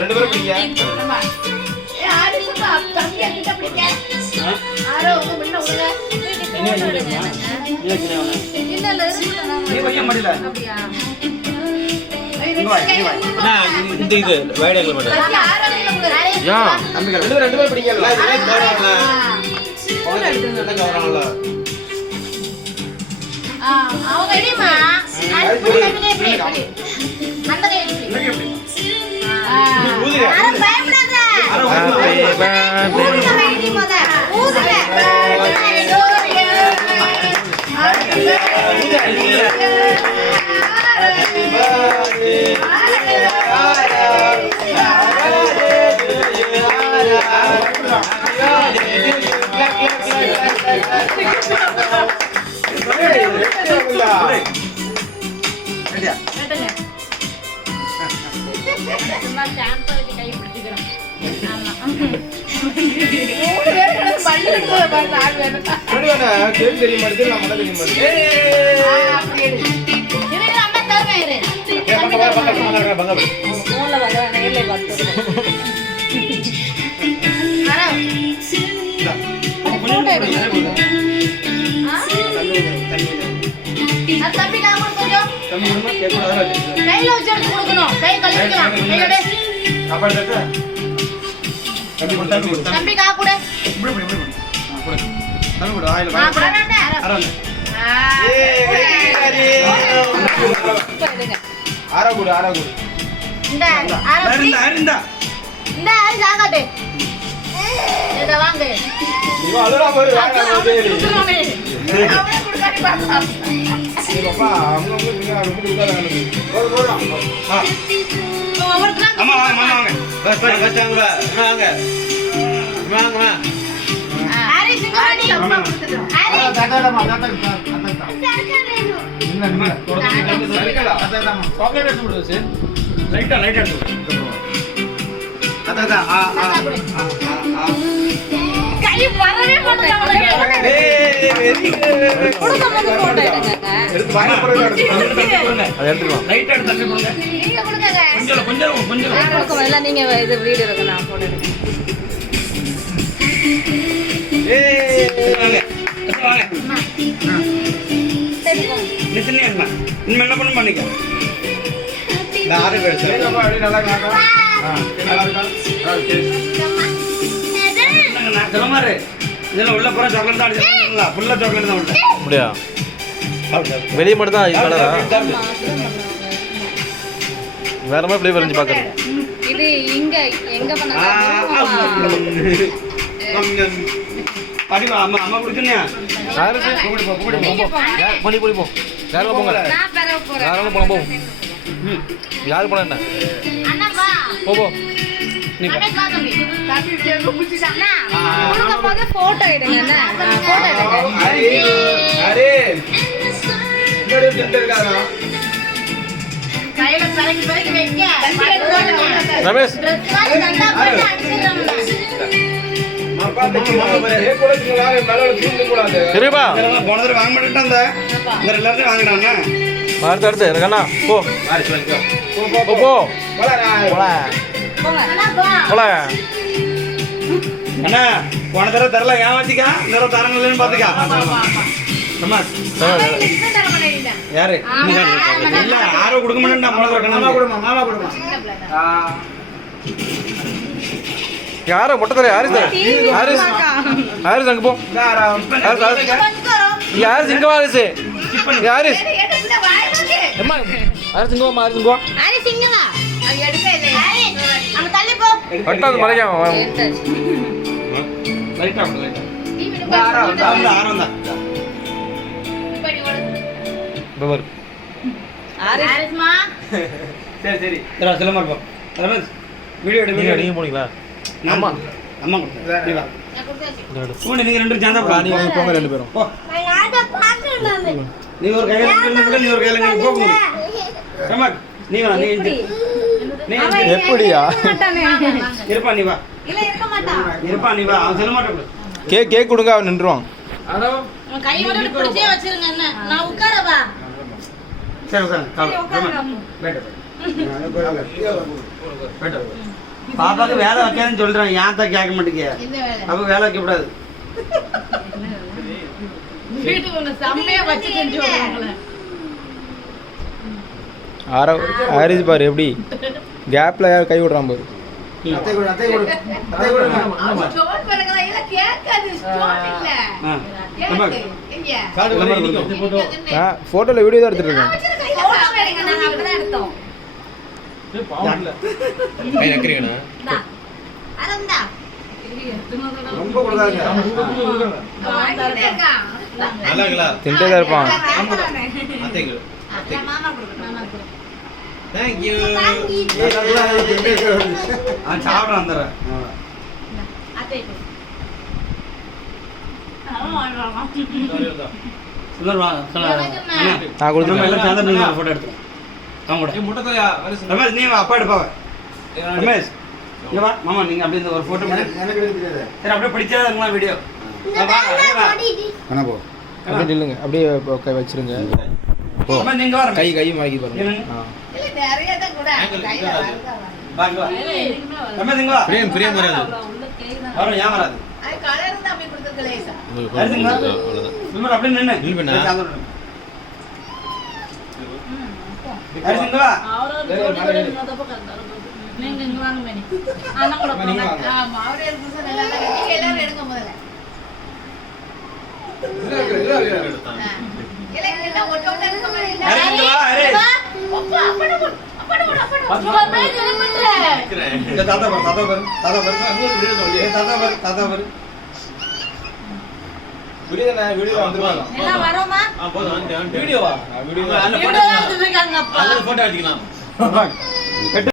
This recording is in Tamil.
ரெண்டு பேரும் பிடிங்க. இந்த இது வைடங்கள் மட்டும் ரெண்டு பேரும் பிடிங்க. அவங்க எடிமா அந்த கை யாரும் பயப்படாத. ஊதுங்க எடி மொத ஊதுங்க. கை பிடிச்சிக்கிறோம். தெரிய மாட்டேது. நம்ம தெரிய கையில வச்சு எடுத்து கொடுக்கணும். கை கழுவிக்கலாம். தம்பி கா கூட வாங்க கை வரவே மாட்டேங்குது. நீங்க இது வீடு இருக்கு நான் போட்டு என்ன பண்ண பண்ணிக்க உள்ள போற சாக்லேட் தான் அடிச்சிருக்கீங்களா? ஃபுல்லா சாக்லேட் தான் உள்ள அப்படியா? வெளியே மட்டும் தான் கலரா? வேற மாதிரி ஃப்ளேவர் இருந்துச்சு பார்க்கறது. இது இங்க எங்க பண்ணா அடிவா அம்மா அம்மா குடிச்சனியா? யாரு கூடி போ போடி போ. யாரோ போங்க. நான் பெற போறேன். யாரோ போலாம் போ. யார் போனா என்ன? அண்ணா வா. போ. நீ அண்ணா வா தம்பி. தம்பி கேக்கு புடிச்சானா? உனக்கு போது போட்டோ எடுங்க அண்ணா. போட்டோ எடுங்க. அரே இங்கடே திண்டர்காரா. கையில பரங்கி வைக்க. ரமேஷ் தண்டா போட்டு அடிச்சிரணும். சரிப்பா போன தடவை வாங்க மாட்டேன் இந்த எல்லாத்தையும் வாங்கினாங்க. அடுத்து இருக்கண்ணா போ போ அண்ணா போன தடவை தரல ஏன் வச்சுக்கா இந்த தடவை தரங்கன்னு பாத்துக்கா. யாரு இல்ல யாரும் கொடுக்க மாட்டேன். யாரோ மொட்டை தர ஹாரிஸ் அங்க போ. ஹாரிஸ் இங்க வா. ஹாரிஸ் அம்மா ஹாரிஸ் இங்க வா. ஹாரிஸ் இங்க வா. ஹாரிஸ் இங்க வா. அது எடுக்கவே அங்க தள்ளி போ. பட்டாது மலையாம லைட்டா ஆரம்பம் பவர் ஹாரிஸ்மா சரி சரி செல்லமா இருப்போம். ரமேஷ் வீடியோ நீங்க நீங்க போனீங்களா? அம்மா அம்மா நீ வா. நீங்க ரெண்டு சேர்ந்தா போங்க ரெண்டு பேரும். நீ ஒரு கையில நீ ஒரு கையில போங்க. ரமேஷ் நீ வா. நீ எப்படியா இருப்பா நீ வா. இல்ல இருக்க மாட்டான். இருப்பா நீ வா. அவன் செல்ல மாட்டான். கேக் கொடுங்க அவன் நின்றுவான். ஹலோ கை மட்டும் பிடிச்சே வச்சிருங்க. என்ன நான் உட்காரவா? சரி உட்காரு. கால் ரமேஷ் வெயிட் பாப்பாக்கு வேலை வைக்காதுன்னு சொல்றேன், ஏன் தான் கேட்க மாட்டேங்க? என்ன வேலை? அப்ப வேலை வைக்க கூடாது. வீட்டுக்கு ஒண்ணு செம்மையா வச்சு செஞ்சு விடுவாங்களே. ஆரிஸ் பாரு எப்படி கேப்ல யார் கை விடுறான் பாரு. அத்தை கூட அவன் ஸ்டோன் பண்ணுங்களா? இல்ல கேட்காது, ஸ்டோன் இல்ல. கேக்கு. எங்க? போட்டோல வீடியோ தான் எடுத்துட்டு இருக்கேன். போட்டோ எடுங்க, நாங்க அப்படிதான் எடுத்தோம். கை நக்கிறீங்கண்ணா. இந்தா. அரந்தா. ரொம்ப கொடுக்காதீங்க. தின்ட்டே தான் இருப்பான். மாமா கொடுக்கணும், மாமா கொடுக்கணும். அவன் சாப்பிட வந்துடுறேன். அத்தை கொடு. சுந்தர் வா, சொல்ல. அண்ணா, நான் கொடுத்துருவேன். நம்ம எல்லாம் சேர்ந்து நின்று ஒரு photo எடுத்துக்கலாம். அவங்க கூட. ரமேஷ், நீ வா, அப்பா எடுப்பாவ. ரமேஷ், இங்க வா. மாமா, நீங்க அப்படியே இந்த ஒரு photo எடுத்து. எனக்கு எடுக்க தெரியாது. சரி, அப்படியே பிடிச்சா இருக்கலாம் வீடியோ. வா, வா. அப்படியே நில்லுங்க, அப்படியே கை வச்சிருங்க. ஓ ரமேஷ், நீங்க வா. கை கை மாக்கி பாருங்க. இருங்க. இல்ல நிறைய தான் கூட கையில வருதா. வா, இங்க வா. ரமேஷ், இங்க வா. பிரியம் வராது. வரும், ஏன் வராது? அது கலர் தான் அப்படி கொடுத்துருக்கல லேசா. எடுத்துங்க. சுந்தர், அப்படியே நின்னு. நில்லுண்ணா. சேர்ந்து நின்னு. எடுத்துங்க வா. நீங்க இங்க வாங்க மேனி. அண்ணா கூட போங்க. ஆமா, அவரே புதுசா நல்லா நீங்க எல்லாரும் எடுங்க முதல்ல. எல்லாம் ஒட்ட ஒட்ட எடுக்க மாதிரி இல்ல. எடுத்துங்க வா, அரே. அப்பா அப்பட போடு. அப்பட போடு, அப்பட போடு. அப்பா மேல நின்னுட்டே. இந்த தாத்தா பாரு, தாத்தா பாரு, தாத்தா பாரு. ஏய், தாத்தா பாரு, தாத்தா பாரு. வீடியோ வந்துருவாங்க. எல்லாம் வரோமா? வீடியோவா? வீடியோ எடுத்துட்டு இருக்காங்க அப்பா. கட்டு.